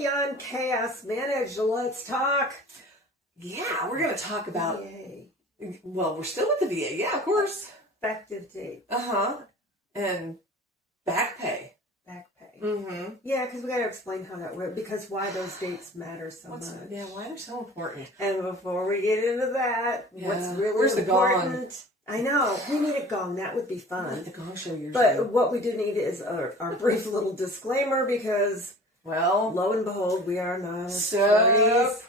Beyond Chaos Managed. Let's talk. Yeah, we're going to talk about... VA. Well, we're still with the VA. Yeah, of course. Effective date. Uh-huh. And back pay. Back pay. Mm-hmm. Yeah, because we got to explain how that works, because why those dates matter so much. Yeah, why they're so important. And before we get into that, what's really Where's important... the gong? I know. We need a gong. That would be fun. Like the gong show usually. But what we do need is our brief little disclaimer, because... Well, lo and behold, we are not surprise!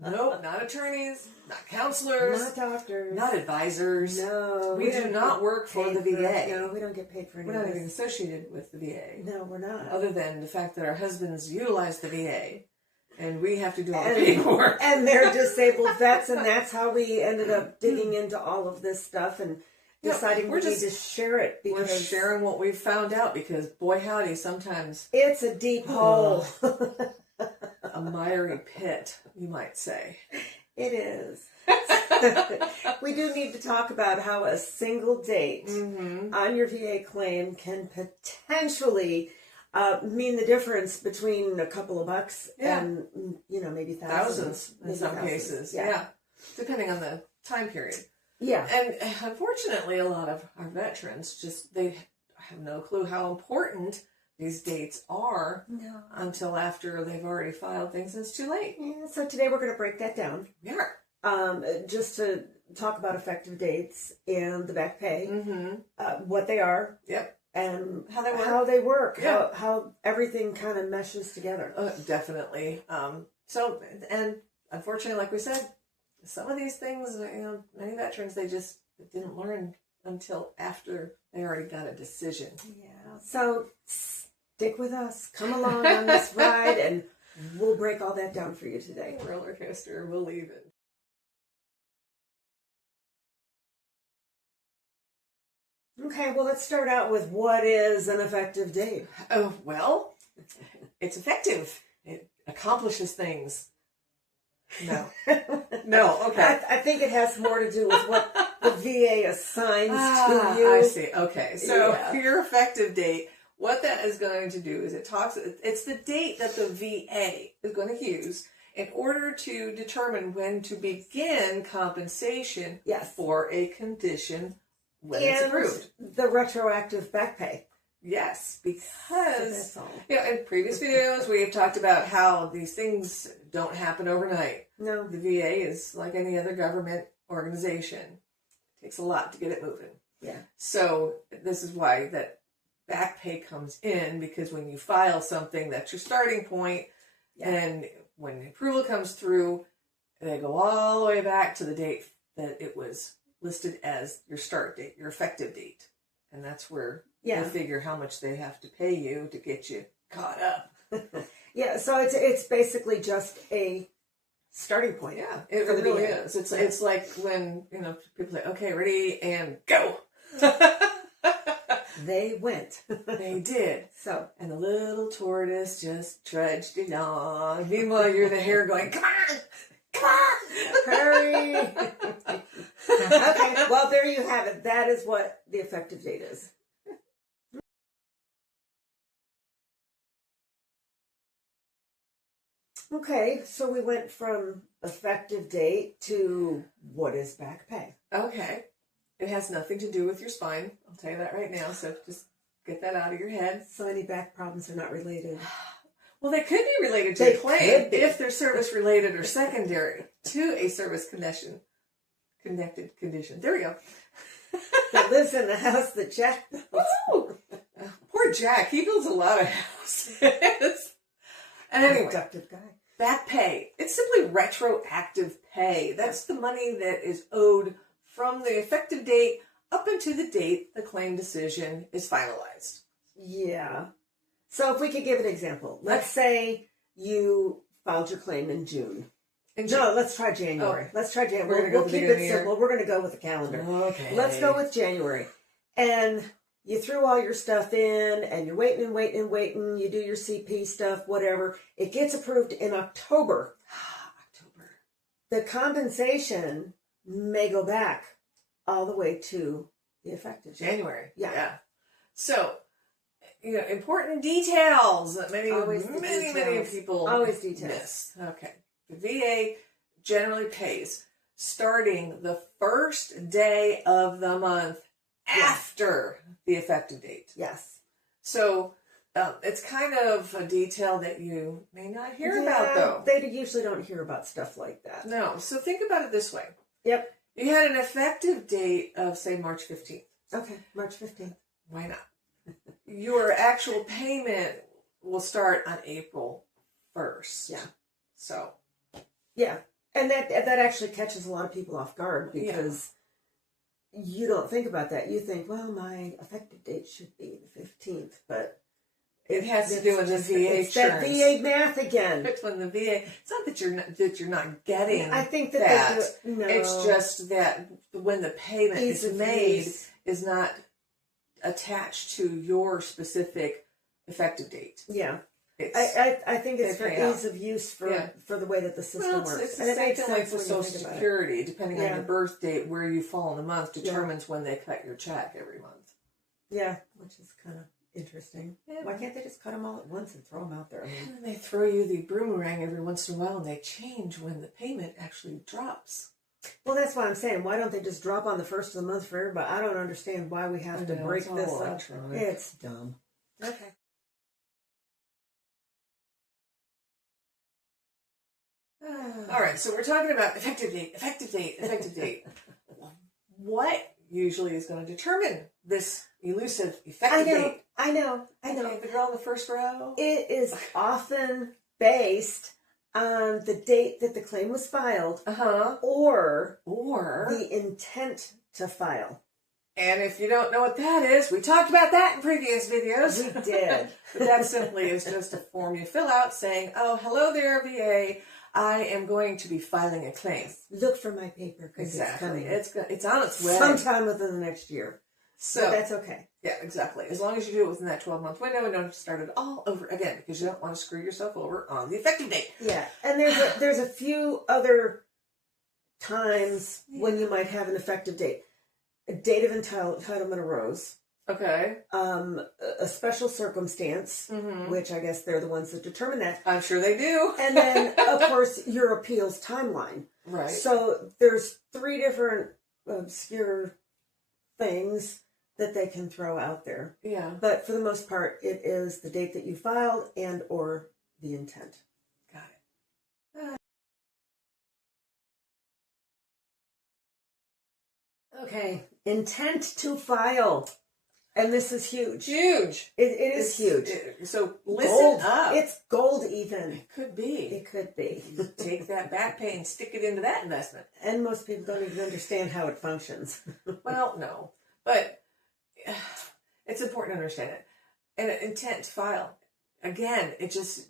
Nope, not attorneys, not counselors, not doctors, not advisors. No, we do not work for the VA. No, we don't get paid for anything. We're not even associated with the VA. No, we're not. Other than the fact that our husbands utilize the VA, and we have to do all the paperwork. And they're disabled vets, and that's how we ended up digging into all of this stuff and deciding we need to share it. We're sharing what we've found out, because boy howdy, sometimes it's a deep hole. A miry pit, you might say. It is. We do need to talk about how a single date on your VA claim can potentially mean the difference between a couple of bucks and, maybe thousands in some cases. Yeah. Depending on the time period. Yeah. And unfortunately, a lot of our veterans they have no clue how important these dates are until after they've already filed things, and it's too late. Yeah, so today we're going to break that down. Yeah. Just to talk about effective dates and the back pay, what they are. Yep. And how they work. Yeah. How everything kind of meshes together. Definitely. And unfortunately, like we said, some of these things, many veterans, they just didn't learn until after they already got a decision. Yeah. So stick with us. Come along on this ride, and we'll break all that down for you today. Roller coaster, we'll leave it. Okay, well, let's start out with what is an effective date. Oh, well, it's effective. It accomplishes things. No. No, okay. I think it has more to do with what the VA assigns to you. I see. Okay. So your effective date, what that is going to do is it's the date that the VA is going to use in order to determine when to begin compensation for a condition when it's approved. The retroactive back pay. Yes, because in previous videos we have talked about how these things don't happen overnight. No. The VA is like any other government organization. It takes a lot to get it moving. Yeah. So this is why that back pay comes in, because when you file something, that's your starting point. Yeah. And when the approval comes through, they go all the way back to the date that it was listed as your start date, your effective date. And that's where they figure how much they have to pay you to get you caught up. Yeah, so it's basically just a starting point. Yeah, it really is. It's like when, people say, okay, ready, and go. They went. They did. So, and the little tortoise just trudged along. Meanwhile, you're the hare going, come on, come on, hurry. Okay, well, there you have it. That is what the effective date is. Okay, so we went from effective date to what is back pay. Okay. It has nothing to do with your spine. I'll tell you that right now, so just get that out of your head. So any back problems are not related? Well, they could be related to a claim if they're service-related or secondary to a service-connected condition. There we go. That lives in the house that Jack builds. Poor Jack. He builds a lot of houses. And anyway, productive guy. Back pay. It's simply retroactive pay. That's the money that is owed from the effective date up until the date the claim decision is finalized. Yeah. So if we could give an example. Let's say you filed your claim in June. No, let's try January. Let's try January. We'll keep it simple. We're going to go with the calendar. Okay. Let's go with January. And you threw all your stuff in, and you're waiting and waiting and waiting. You do your CP stuff, whatever. It gets approved in October. October. The compensation may go back all the way to the effective January. Yeah. So important details that many details. people Always details. miss. Okay. The VA generally pays starting the first day of the month after the effective date. Yes. So it's kind of a detail that you may not hear about, though. They usually don't hear about stuff like that. No. So think about it this way. Yep. You had an effective date of, say, March 15th. Okay, March 15th. Why not? Your actual payment will start on April 1st. Yeah. So. Yeah. And that actually catches a lot of people off guard because you don't think about that. You think, well, my effective date should be the 15th, but it has to do with the VA. It's that VA math again. It's when the VA. It's not that you're not getting. I think that they do, no. It's just that when the payment is made is not attached to your specific effective date. Yeah. I think it's for ease of use for the way that the system works. It's the same thing like for Social Security, depending on your birth date, where you fall in the month determines when they cut your check every month. Yeah, which is kind of interesting. Yeah. Why can't they just cut them all at once and throw them out there? I mean, and they throw you the boomerang every once in a while, and they change when the payment actually drops. Well, that's why I'm saying, why don't they just drop on the first of the month for everybody? I don't understand why we have to break this up. It's dumb. Okay. All right, so we're talking about effective date. What usually is going to determine this elusive effective date? I know. Okay, the girl in the first row? It is often based on the date that the claim was filed or the intent to file. And if you don't know what that is, we talked about that in previous videos. We did. But that simply is just a form you fill out saying, oh, hello there, VA. I am going to be filing a claim. Look for my paper because exactly. it's coming. It's on its way. Sometime within the next year. So that's okay. Yeah, exactly. As long as you do it within that 12-month window and don't start it all over again because you don't want to screw yourself over on the effective date. Yeah, and there's a few other times when you might have an effective date. A date of entitlement arose. Okay. A special circumstance, which I guess they're the ones that determine that. I'm sure they do. And then, of course, your appeals timeline. Right. So there's 3 different obscure things that they can throw out there. Yeah. But for the most part, it is the date that you filed and or the intent. Got it. Okay. Intent to file. And this is huge. Huge. It is huge. So listen up. It's gold even. It could be. It could be. Take that back pay and stick it into that investment. And most people don't even understand how it functions. Well, no. But it's important to understand it. And an intent to file. Again,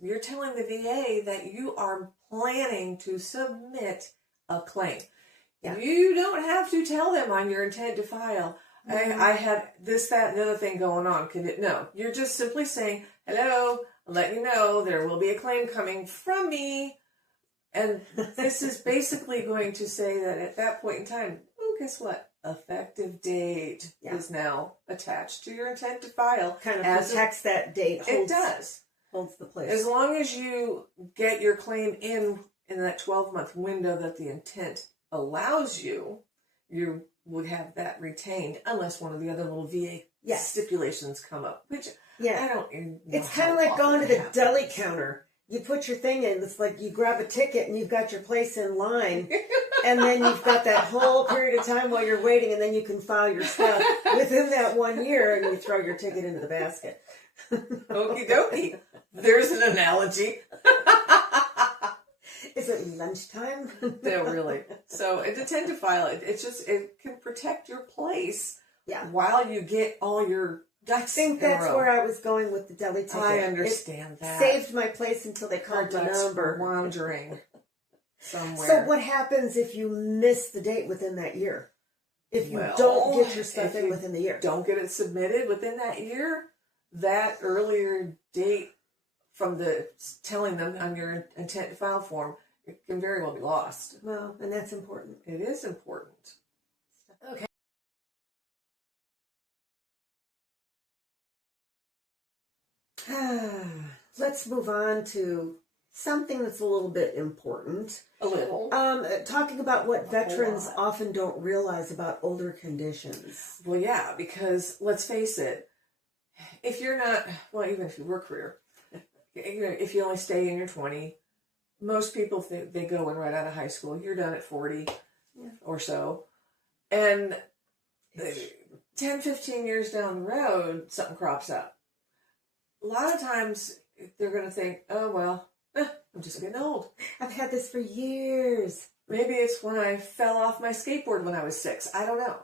you're telling the VA that you are planning to submit a claim. Yeah. You don't have to tell them on your intent to file, I have this, that, and the other thing going on. No, you're just simply saying, hello, I'll let you know there will be a claim coming from me. And this is basically going to say that at that point in time, oh, guess what? Effective date is now attached to your intent to file. Kind of protects that date. It does. Holds the place. As long as you get your claim in that 12-month window that the intent allows you, you would have that retained unless one of the other little VA stipulations come up. Which I don't know. It's kind of like going to the deli counter. You put your thing in. It's like you grab a ticket and you've got your place in line, and then you've got that whole period of time while you're waiting, and then you can file your stuff within that 1 year, and you throw your ticket into the basket. Okie dokie. There's an analogy. Is it lunchtime? No, really. So it intent to file it can protect your place while you get all your ducks in a row. I think that's where I was going with the deli ticket. I understand that. Saved my place until they called my number. Wandering somewhere. So what happens if you miss the date within that year? If you don't get your stuff in within the year? Don't get it submitted within that year, that earlier date from the telling them on your intent to file form, it can very well be lost. Well, and that's important. It is important. Okay. Let's move on to something that's a little bit important. A little. Talking about what veterans often don't realize about older conditions. Well, yeah, because let's face it, if you're not, well, even if you were career, if you only stay in your 20, most people think they go in right out of high school. You're done at 40 or so. And 10, 15 years down the road, something crops up. A lot of times they're going to think, oh, well, I'm just getting old. I've had this for years. Maybe it's when I fell off my skateboard when I was 6. I don't know.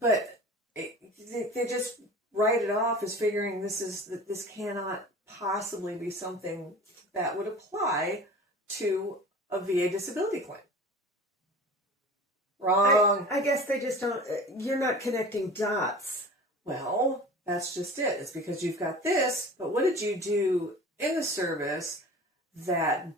But they just write it off as figuring this cannot possibly be something that would apply to a VA disability claim. Wrong. I guess they just don't, you're not connecting dots. Well, that's just it. It's because you've got this, but what did you do in the service that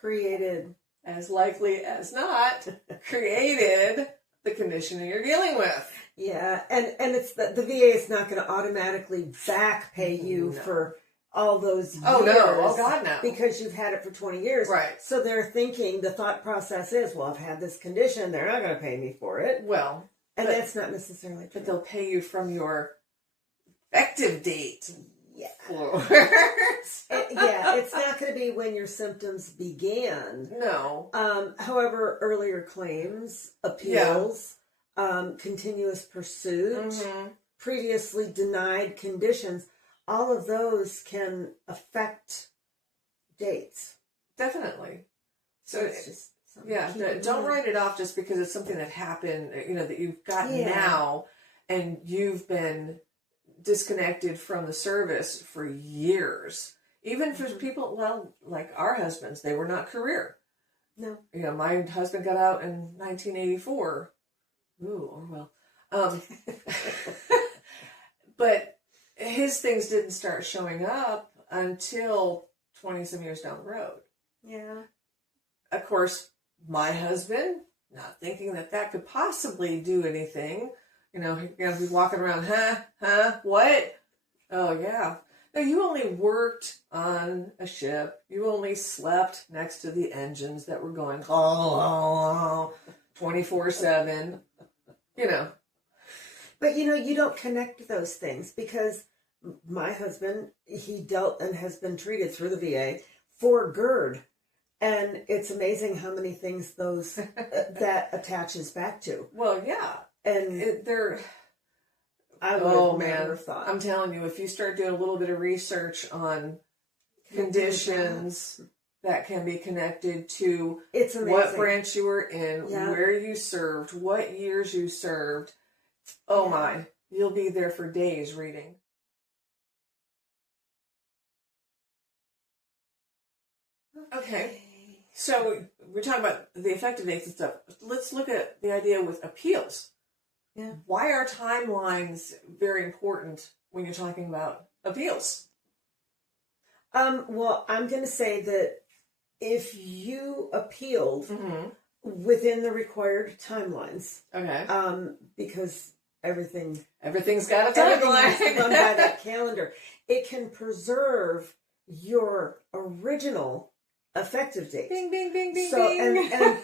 Created, as likely as not, created the condition that you're dealing with? Yeah, and it's the VA is not going to automatically back pay you for all those years. Oh, no. Oh, God, no. Because you've had it for 20 years. Right. So they're thinking, the thought process is, well, I've had this condition, they're not going to pay me for it. Well. And that's not necessarily true. But they'll pay you from your effective date. Yeah. Yeah, it's not going to be when your symptoms began. No. However, earlier claims, appeals, continuous pursuit, previously denied conditions, all of those can affect dates. Definitely. So it's just don't write it off just because it's something that happened, that you've got now, and you've been disconnected from the service for years. Even for people, well, like our husbands, they were not career. No. My husband got out in 1984. Ooh, well. But his things didn't start showing up until 20-some years down the road. Yeah. Of course, my husband, not thinking that could possibly do anything, you're going to be walking around, what? Oh, yeah. No, you only worked on a ship. You only slept next to the engines that were going 24/7, But, you don't connect those things because my husband, he dealt and has been treated through the VA for GERD. And it's amazing how many things those that attaches back to. Well, yeah. And I would have never thought. I'm telling you, if you start doing a little bit of research on conditions that can be connected to it's amazing. What branch you were in, where you served, what years you served, my, you'll be there for days reading. Okay. So we're talking about the effective dates and stuff. Let's look at the idea with appeals. Yeah. Why are timelines very important when you're talking about appeals? Well, I'm going to say that if you appealed within the required timelines, because everything's got a timeline done by that calendar, it can preserve your original effective date. Bing, bing, bing, bing, so, bing. And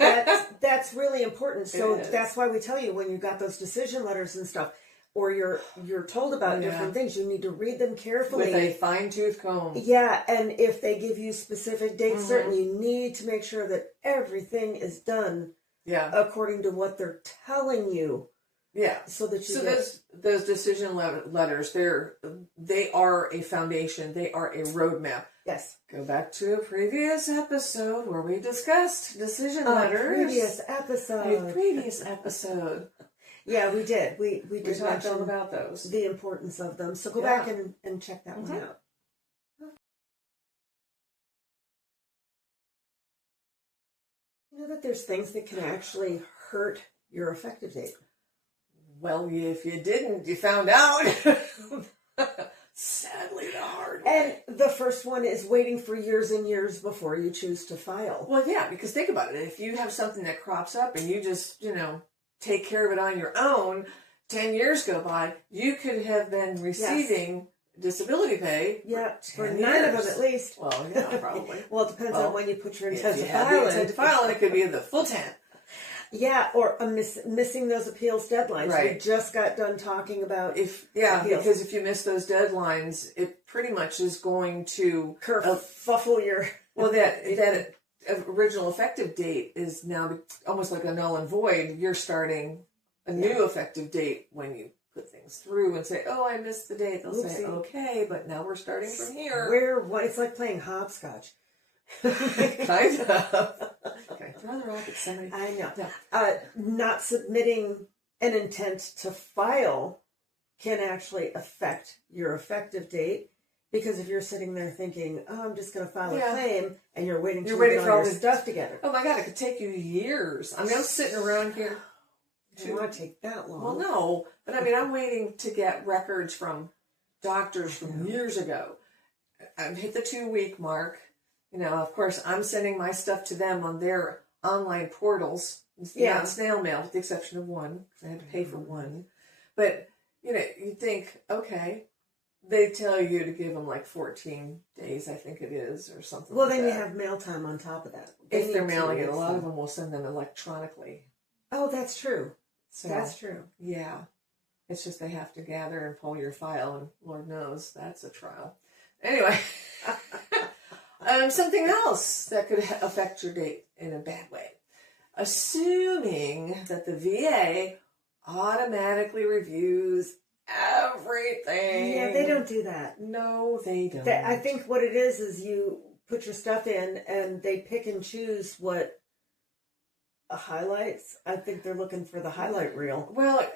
that's really important. So that's why we tell you when you got those decision letters and stuff, or you're told about different things, you need to read them carefully. With a fine-tooth comb. Yeah, and if they give you specific dates certain, you need to make sure that everything is done according to what they're telling you. Yeah. So that you those decision letters, they are a foundation. They are a roadmap. Yes. Go back to a previous episode where we discussed decision letters. A previous episode. Yeah, we did. We did talked all about those. The importance of them. So go back and check that one out. You know that there's things that can actually hurt your effective date. Well, if you didn't, you found out. Sadly, the hard way. And the first one is waiting for years and years before you choose to file. Well, yeah, because think about it. If you have something that crops up and you just, take care of it on your own, 10 years go by, you could have been receiving disability pay. Yeah, for 10 9 of years. them at least. Well, yeah, probably. Well, it depends on when you put your If intent you to have file the intent in. to file, and it could be the full 10. Yeah, or missing those appeals deadlines. Right. We just got done talking about Appeals. Because if you miss those deadlines, it pretty much is going to kerfuffle your... Well, that original effective date is now almost like a null and void. You're starting a new effective date when you put things through and say, "Oh, I missed the date." They'll say, "Okay, but now we're starting from here." It's like playing hopscotch. Kind of. Okay, throw the rock at somebody. I know. Yeah. Not submitting an intent to file can actually affect your effective date. Because if you're sitting there thinking, "Oh, I'm just going to file a claim," and you're waiting for all your stuff together. Oh my God, it could take you years. I mean, I'm sitting around here. It won't take that long. Well, no, but I mean, I'm waiting to get records from doctors from years ago. I've hit the 2-week mark. You know, of course, I'm sending my stuff to them on their online portals. Not snail mail, with the exception of one, because I had to pay for one. But, you know, you think, okay, they tell you to give them like 14 days, I think it is, or something well, like then that. you have mail time on top of that. If they're mailing it, a lot of them will send them electronically. Oh, that's true. So, that's true. Yeah. It's just they have to gather and pull your file, and Lord knows that's a trial. Anyway, something else that could affect your date in a bad way. Assuming that the VA automatically reviews everything. Yeah, they don't do that. No, they don't. I think what it is you put your stuff in and they pick and choose what highlights. I think they're looking for the highlight reel. Well,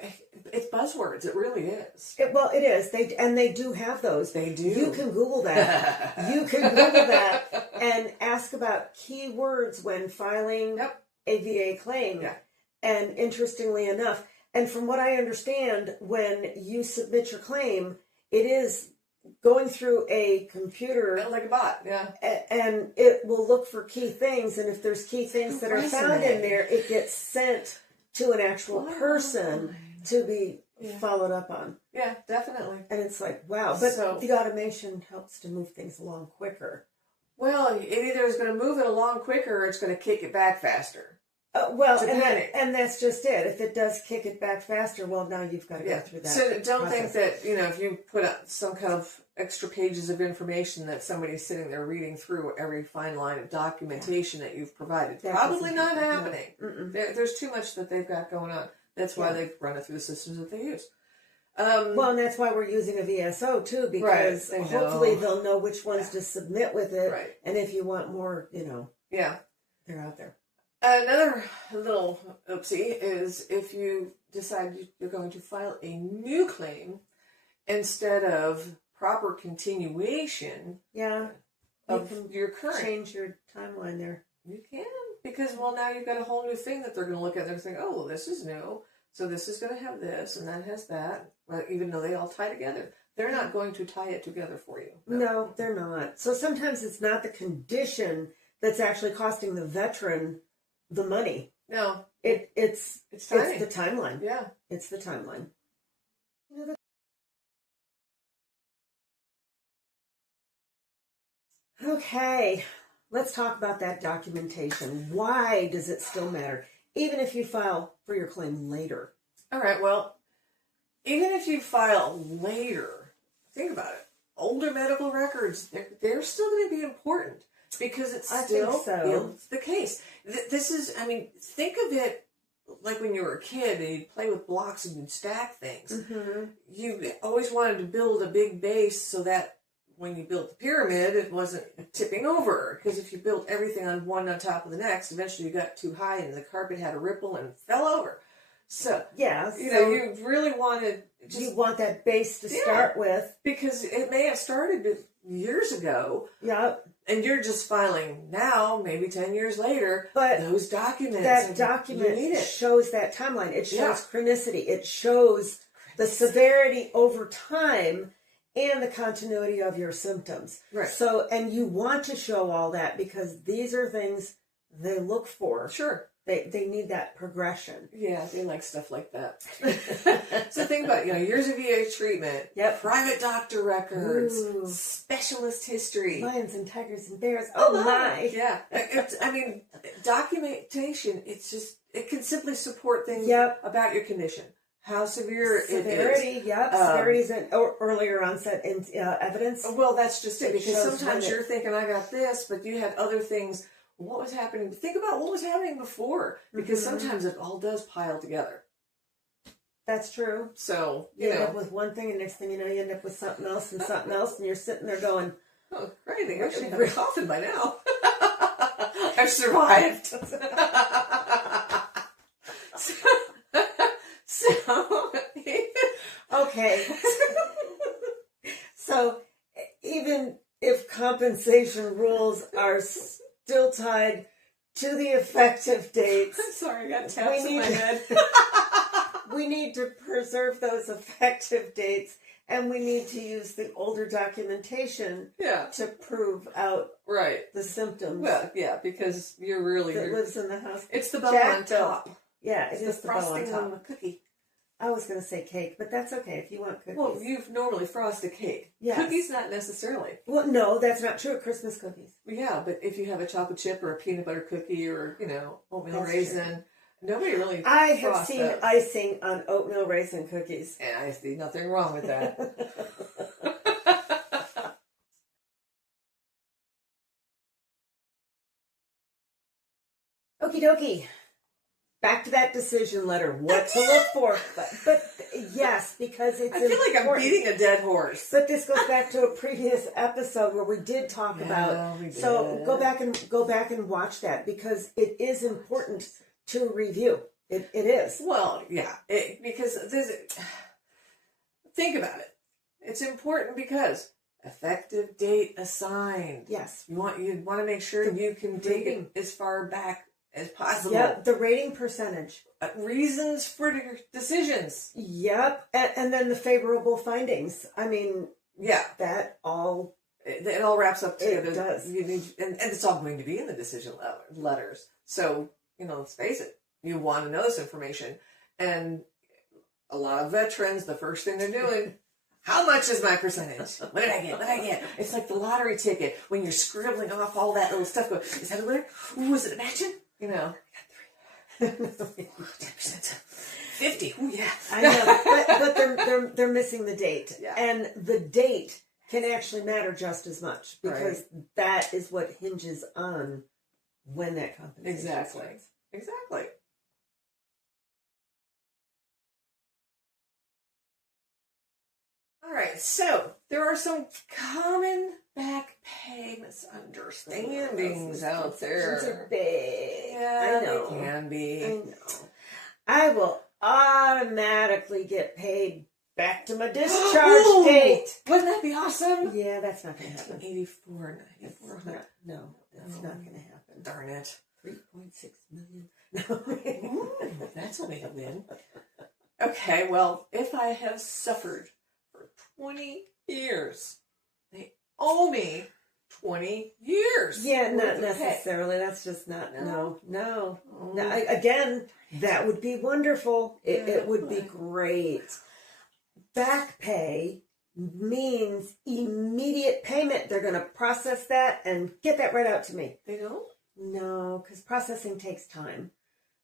it's buzzwords. It really is. It is. They do have those. They do. You can Google that. You can Google that and ask about keywords when filing a VA claim. Yeah. And interestingly enough, and from what I understand, when you submit your claim, it is going through a computer. Like a bot, yeah. And it will look for key things, and if there's key things that are found in there, it gets sent to an actual person to be followed up on. Yeah, definitely. And it's like, wow. But the automation helps to move things along quicker. Well, it either is going to move it along quicker or it's going to kick it back faster. And that's just it. If it does kick it back faster, well, now you've got to go through that. So don't process. think that, if you put up some kind of extra pages of information that somebody's sitting there reading through every fine line of documentation that you've provided. That Probably not happen. happening. No. There's too much that they've got going on. That's why they run it through the systems that they use. Well, and that's why we're using a VSO too, because hopefully they'll know which ones to submit with it. Right. And if you want more, they're out there. Another little oopsie is if you decide you're going to file a new claim instead of proper continuation of your current. Change your timeline there. You can, because, now you've got a whole new thing that they're going to look at. They're going to think, oh, well, this is new. So this is going to have this, and that has that. Well, even though they all tie together. They're not going to tie it together for you. No, they're not. So sometimes it's not the condition that's actually costing the veteran the money. No. It's the timeline. Yeah. It's the timeline. Okay. Let's talk about that documentation. Why does it still matter? Even if you file for your claim later. All right. Well, even if you file later, think about it. Older medical records, they're still going to be important. Because it's still the case. This is, think of it like when you were a kid and you'd play with blocks and you'd stack things. Mm-hmm. You always wanted to build a big base so that when you built the pyramid, it wasn't tipping over. Because if you built everything on one on top of the next, eventually you got too high and the carpet had a ripple and fell over. So, you really wanted... you want that base to start with. Because it may have started years ago. Yep. And you're just filing now, maybe 10 years later, but those documents. That document shows that timeline. It shows chronicity. It shows the severity over time and the continuity of your symptoms. Right. So, and you want to show all that because these are things they look for. Sure. They need that progression. Yeah, they like stuff like that. So think about it, years of VA treatment, private doctor records, specialist history. Lions and tigers and bears. Oh my. Yeah. Documentation, it can simply support things about your condition. How severe it is. Severity, severity is an earlier onset in evidence. Well, that's just it, because sometimes you're thinking, I got this, but you had other things. What was happening? Think about what was happening before, because sometimes it all does pile together. That's true. So, you end up with one thing, and next thing you know, you end up with something else and something else, and you're sitting there going, oh, great, I think I should have a coffin by now. I've survived. So okay. So, even if compensation rules are still tied to the effective dates. I'm sorry, I got taps in my head. We need to preserve those effective dates, and we need to use the older documentation to prove out the symptoms. Well, yeah, because you're really... That lives in the house. It's the bow on top. Yeah, it is the frosting on the cookie. I was going to say cake, but that's okay if you want cookies. Well, you normally frost a cake. Yes. Cookies, not necessarily. Well, no, that's not true. Christmas cookies. Yeah, but if you have a chocolate chip or a peanut butter cookie or, oatmeal raisin, nobody really I have seen icing on oatmeal raisin cookies. And I see nothing wrong with that. Okie dokie. Back to that decision letter. What to look for. But yes, because it's I feel like I'm beating a dead horse. But this goes back to a previous episode where we did talk about. So go back and watch that, because it is important to review. It is. Well, yeah. Because think about it. It's important because effective date assigned. Yes. You want to make sure you can take it as far back as possible. Yep, the rating percentage. Reasons for decisions. Yep, and then the favorable findings. I mean, that all... It all wraps up together. It does. You need, and it's all going to be in the decision letters. So, let's face it. You want to know this information. And a lot of veterans, the first thing they're doing... How much is my percentage? What did I get? What did I get? It's like the lottery ticket when you're scribbling off all that little stuff. Is that a winner? Ooh, is it a matching? I got 3. 10%. 50. Ooh, yeah. I know, but they're missing the date. Yeah. And the date can actually matter just as much, because that is what hinges on when that compensation starts. Exactly. All right, so there are some common back pay misunderstandings out there. I know. They can be. I know. I will automatically get paid back to my discharge date. Wouldn't that be awesome? Yeah, that's not going to happen. 84, 94. No, that's not going to happen. Darn it. 3.6 million. Ooh, that's a way to win. Okay, well, if I have suffered 20 years. They owe me 20 years. Yeah, not necessarily. That's just not, no. Again, that would be wonderful. It would be great. Back pay means immediate payment. They're going to process that and get that right out to me. They don't? No, because processing takes time.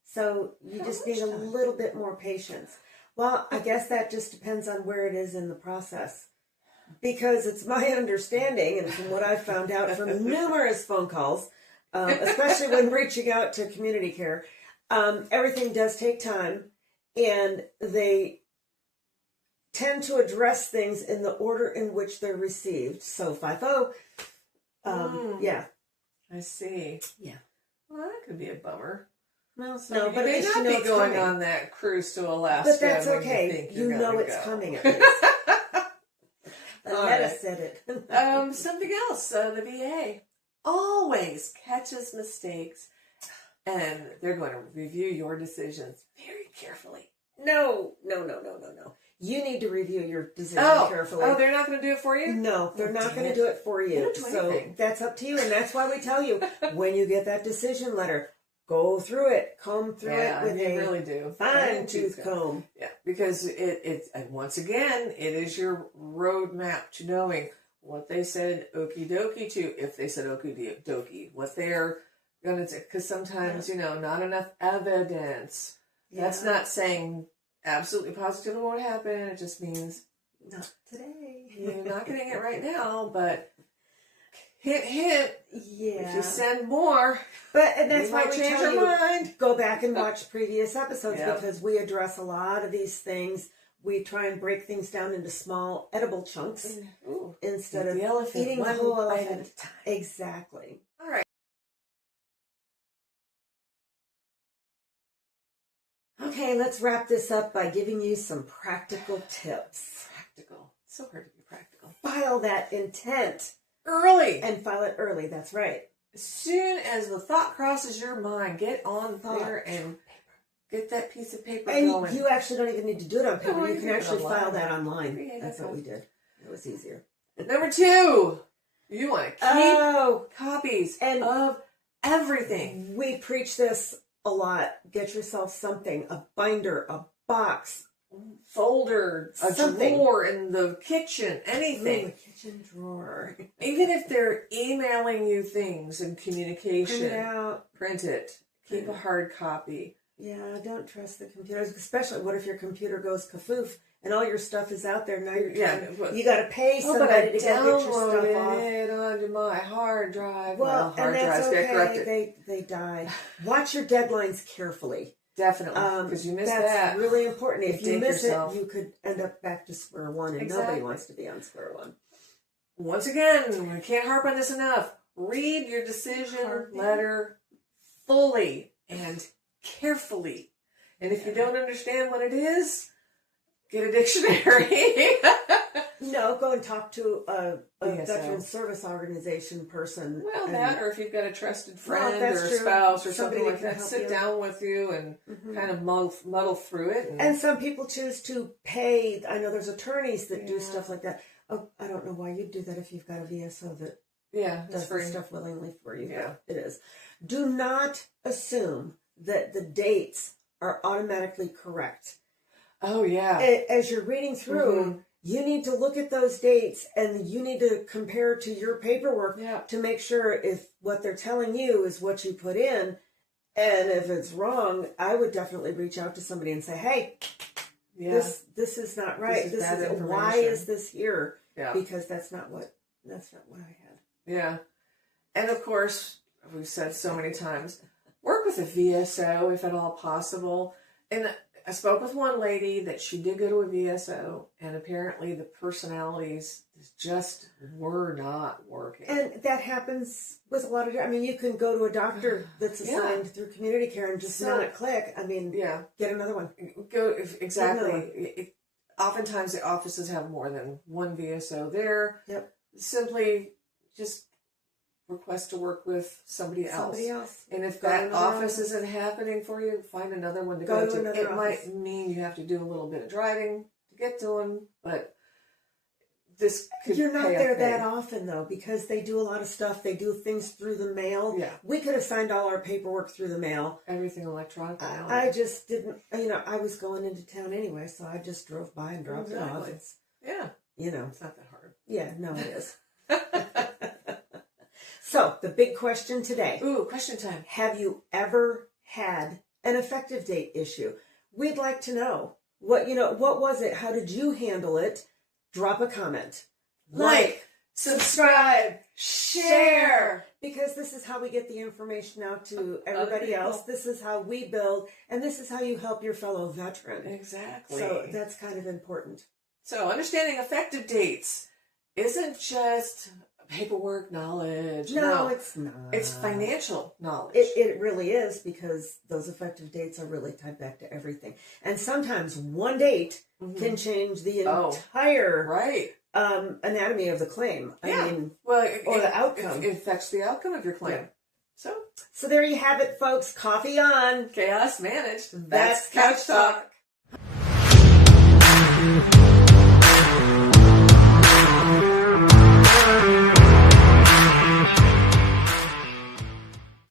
So you just need a little bit more patience. Well, I guess that just depends on where it is in the process. Because it's my understanding, and from what I've found out from numerous phone calls, especially when reaching out to community care, everything does take time, and they tend to address things in the order in which they're received. So FIFO, yeah. I see. Yeah. Well, that could be a bummer. Well, no, but it may not be going on that cruise to Alaska. But that's okay. You know it's coming at least. Meta said it. Something else. The VA always catches mistakes, and they're going to review your decisions very carefully. No. You need to review your decision carefully. Oh, they're not going to do it for you? No, they're not going to do it for you. So that's up to you, and that's why we tell you, when you get that decision letter, go through it, comb through it with you a really do. fine tooth comb. Yeah, because and once again, it is your roadmap to knowing what they said okie dokie to, if they said okie dokie, what they're going to do. Because sometimes, not enough evidence. Yeah. That's not saying absolutely positively what happened. It just means not today. You're not getting it right now, but hint. Yeah. If you send more, and that's why we change tell your you mind. Go back and watch previous episodes because we address a lot of these things. We try and break things down into small, edible chunks instead of eating the whole elephant at a time. Exactly. All right. Okay, let's wrap this up by giving you some practical tips. Practical. It's so hard to be practical. File that intent early. And file it early. That's right. As soon as the thought crosses your mind, get on there and get that piece of paper going. And you actually don't even need to do it on paper. No, you can actually file that online. Yeah, that's what we did. It was easier. Number 2, you want to keep copies of everything. We preach this a lot. Get yourself something, a binder, a box, folder, a drawer in the kitchen, anything. Ooh, a kitchen drawer. Even if they're emailing you things in communication, print it out. Print it. Keep a hard copy. Yeah, don't trust the computers, especially what if your computer goes kafoof and all your stuff is out there. Now you got to pay somebody to get your stuff off. It onto my hard drive. Well, hard and that's drives get corrupted. They die. Watch your deadlines carefully. Definitely, because you missed that. That's really important. If you miss yourself. it, you could end up back to square one, and nobody wants to be on square one. Once again, we can't harp on this enough. Read your decision letter fully and carefully. And if you don't understand what it is, get a dictionary. No, go and talk to a veteran service organization person. Well, that, or if you've got a trusted friend or a spouse or something like that, sit down with you and kind of muddle through it. And some people choose to pay. I know there's attorneys that do stuff like that. Oh, I don't know why you'd do that if you've got a VSO that does the stuff willingly for you. Yeah, it is. Do not assume that the dates are automatically correct. Oh, yeah. As you're reading through, you need to look at those dates and you need to compare to your paperwork to make sure if what they're telling you is what you put in. And if it's wrong, I would definitely reach out to somebody and say, hey, this is not right. This is why is this here? Yeah. Because that's not what I had. Yeah. And of course, we've said so many times, work with a VSO if at all possible. And I spoke with one lady that she did go to a VSO, and apparently the personalities just were not working. And that happens with a lot of, you can go to a doctor that's assigned through community care and just not click. Get another one. Exactly. Oftentimes the offices have more than one VSO there. Yep. Simply just request to work with somebody else. And if that office isn't happening for you, find another one to go to. It might mean you have to do a little bit of driving to get to them, but this could You're not there that often, though, because they do a lot of stuff. They do things through the mail. Yeah. We could have signed all our paperwork through the mail. Everything electronic. I just didn't, I was going into town anyway, so I just drove by and dropped it off. It's not that hard. Yeah, no, it is. So, the big question today. Ooh, question time. Have you ever had an effective date issue? We'd like to know. What was it? How did you handle it? Drop a comment. Like, subscribe, share. Because this is how we get the information out to everybody else. This is how we build, and this is how you help your fellow veteran. Exactly. So, that's kind of important. So, understanding effective dates isn't just paperwork knowledge. No, it's not. It's financial knowledge. It really is, because those effective dates are really tied back to everything. And sometimes one date can change the entire anatomy of the claim. Or the outcome. It affects the outcome of your claim. Yeah. So there you have it, folks. Coffee on. Chaos managed. That's Couch Talk.